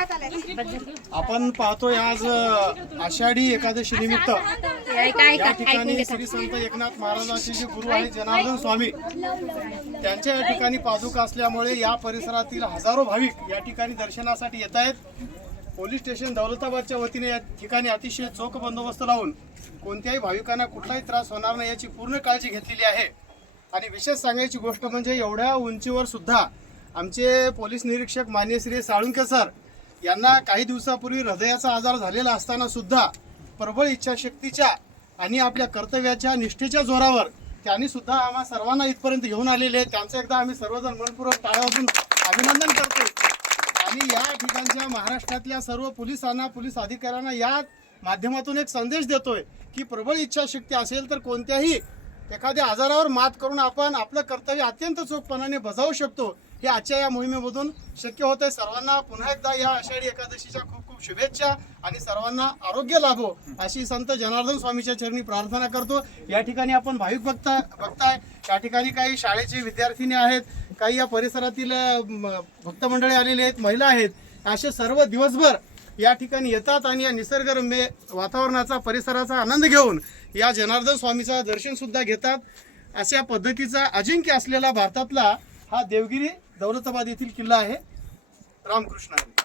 आपण पाहतोय आज आषाढी एकादशी निमित्त या ठिकाणी श्री संत एकनाथ महाराजांचे जे गुरु आहेत जनार्दन स्वामी त्यांच्या या ठिकाणी पादुका असल्यामुळे या परिसरातील हजारो भाविक या ठिकाणी दर्शनासाठी येत आहेत। पोलीस स्टेशन दौलताबादच्या वतीने या ठिकाणी अतिशय चोख बंदोबस्त लावून कोणत्याही भाविकांना कुठलाही त्रास होणार नाही याची पूर्ण काळजी घेतलेली आहे। आणि विशेष सांगायची गोष्ट म्हणजे एवढ्या उंचीवर सुद्धा आमचे पोलीस निरीक्षक मान्य श्री साळुंके सर यांना काही दिवसापूर्वी हृदयाचा आजार झालेला असताना सुद्धा प्रबळ इच्छाशक्तीच्या आणि आपल्या कर्तव्याच्या निष्ठेच्या जोरावर त्यांनी सुद्धा आम्हा सर्वांना इथपर्यंत घेऊन आलेले आहेत। त्यांचं एकदा आम्ही सर्वजण मनपूर्वक टाळ्या वाजवून अभिनंदन करतो। आणि या ठिकाणच्या महाराष्ट्रातल्या सर्व पोलिसांना पोलीस अधिकाऱ्यांना या माध्यमातून एक संदेश देतोय की प्रबळ इच्छाशक्ती असेल तर कोणत्याही एखाद्या आजारावर मात करून आपण आपलं कर्तव्य अत्यंत चोखपणाने बजावू शकतो। हे आजच्या या मोहिमेमधून शक्य होत आहे। सर्वांना पुन्हा एकदा या आषाढी एकादशीच्या खूप खूप शुभेच्छा आणि सर्वांना आरोग्य लाभो अशी संत जनार्दन स्वामीच्या चरणी प्रार्थना करतो। या ठिकाणी आपण भाविक बघताय या ठिकाणी काही शाळेचे विद्यार्थिनी आहेत, काही या परिसरातील भक्त मंडळी आलेले आहेत, महिला आहेत, असे सर्व दिवसभर या ठिकाणी येतात आणि या निसर्गरम्य वातावरणाचा परिसराचा आनंद घेऊन या जनार्दन स्वामीचा दर्शन सुद्धा घेतात। अशा पद्धतीचा अजिंक्य असलेला भारतातला हा देवगिरी दौलताबाद येथील किल्ला आहे। रामकृष्ण हरी।